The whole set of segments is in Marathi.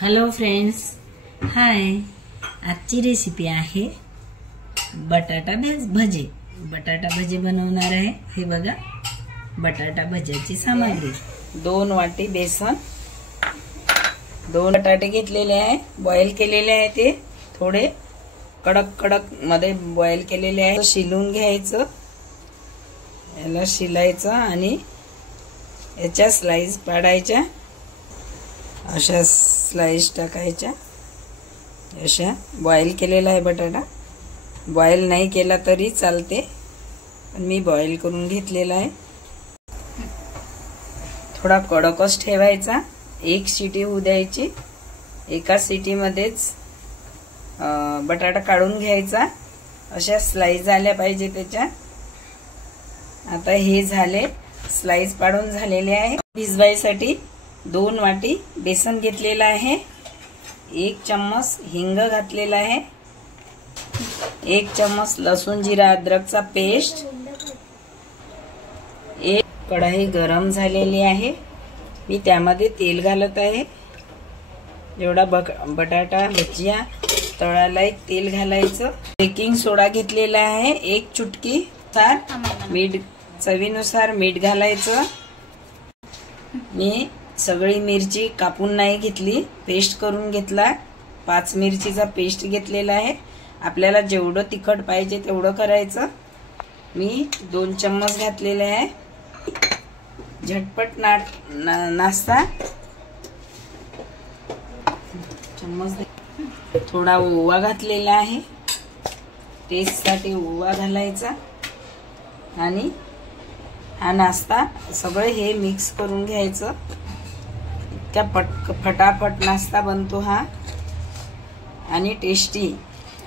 हॅलो फ्रेंड्स, हाय. आजची रेसिपी आहे बटाटा भजी. बटाटा भजी बनवणार आहे. हे बघा, बटाटा भज्याची सामग्री: 2 वाटी बेसन, 2 बटाटे घेतलेले आहे, बॉईल केलेले आहे. ते थोडे कडक मध्ये बॉईल केलेले आहे. शिलून घ्यायचं, याला शिलायचं आणि याच्या स्लाइस पाडायच्या. अशा स्लाइस टाकायच्या. अशा बॉईल केलेला आहे बटाटा. बॉईल नाही केला तरी चालते, पण मी बॉईल करून घेतलेला आहे. थोडा कडकच ठेवायचा. 1 शिटी होऊ द्यायची. एका शिटीमध्येच बटाटा काढून घ्यायचा. अशा स्लाइस झाल्या पाहिजे त्याच्या. आता हे झाले, स्लाइस पाडून झालेले आहे. भिजवायसाठी 2 वाटी बेसन घेतलेला आहे. 1 चम्मच हिंग घातलेला आहे. 1 चम्मच लसूण जिरा अद्रकचा पेस्ट. 1 कढई गरम झालेली आहे. मी त्यामध्ये तेल घालत आहे. जेवढा बटाटा भजिया तळाला एक तेल घालायचं. बेकिंग सोडा घेतलेला आहे. 1 चुटकी. मीठ चवीनुसार मीठ घालायचं. मी सगळी मिरची कापून नाही घेतली, पेस्ट करून घेतला. 5 मिरचीचा पेस्ट घेतलेला आहे. आपल्याला जेवढं तिखट पाहिजे तेवढं करायचं. मी 2 चम्मच घातलेले आहे. झटपट नाश्ता. चम्मच. थोडा ओवा घातलेला आहे. टेस्टसाठी ओवा घालायचा. आणि हा नाश्ता सगळं हे मिक्स करून घ्यायचं. इतका फटाफट नाश्ता बनतो हा आणि टेस्टी.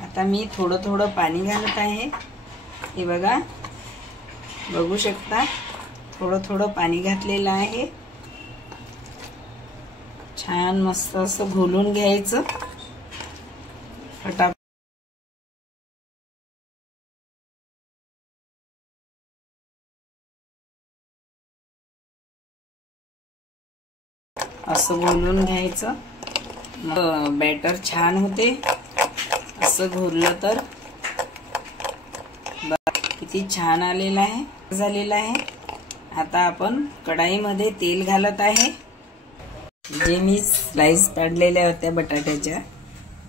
आता मी थोडं पाणी घालत आहे. हे बघा, बघू शकता, थोडं पाणी घातलेलं आहे. छान मस्त असं घोलून घ्यायचं. फटाफट असं घोलून घ्यायचं. बॅटर छान होते असं घोललं तर. किती छान आलेला आहे, झालेला आहे. आता आपण कढाईमध्ये तेल घालत आहे. जे मी स्लाइस पाडलेल्या होत्या बटाट्याच्या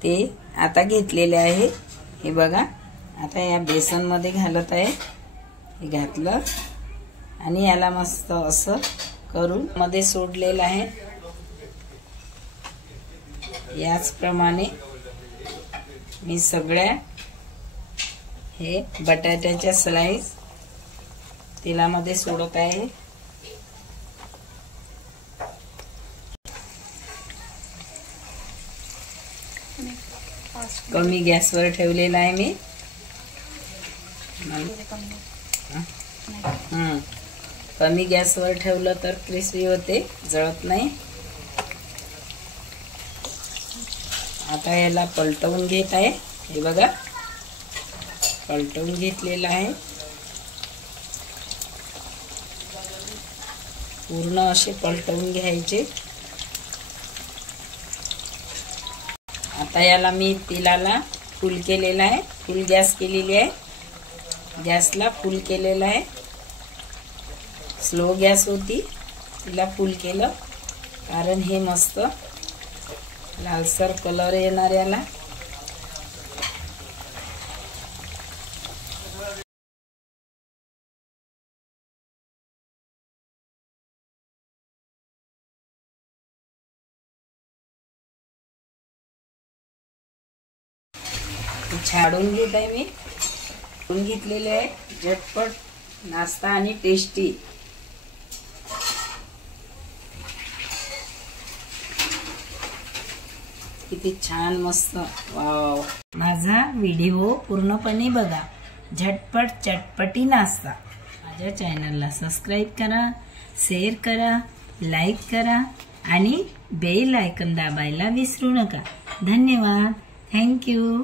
ते आता घेतलेले आहे. हे बघा, आता या बेसन मध्ये घालत आहे. हे घातलं आणि याला मस्त असं करून मध्ये सोडलेलं आहे. याचप्रमाणे मी सगळ्या हे बटाट्याच्या स्लाइस तेलामध्ये सोडत आहे. कमी गॅसवर ठेवलेला आहे मी. कमी गॅसवर ठेवलं तर क्रिस्पी होते, जळत नाही. आता याला पलटवून घेत आहे. हे बघा, पलटवून घेतलेला आहे. पूर्ण असे पलटवून घ्यायचे. आता याला मी तेलाला फुल केलेला आहे. फुल गॅस केलेली आहे. गॅसला फुल केलेला आहे. स्लो गॅस होती, तिला फुल केलं कारण हे मस्त लालसर कलर येणार याला. छाडून घेत आहे मी. छाडून घेतलेले आहे. झटपट नाश्ता आणि टेस्टी. किती छान मस्त. वाव. माझा व्हिडिओ पूर्णपणे बघा. झटपट चटपटी नाश्ता. माझ्या चॅनलला सबस्क्राइब करा, शेअर करा, लाईक करा आणि बेल आयकॉन दाबायला विसरू नका. धन्यवाद. Thank you.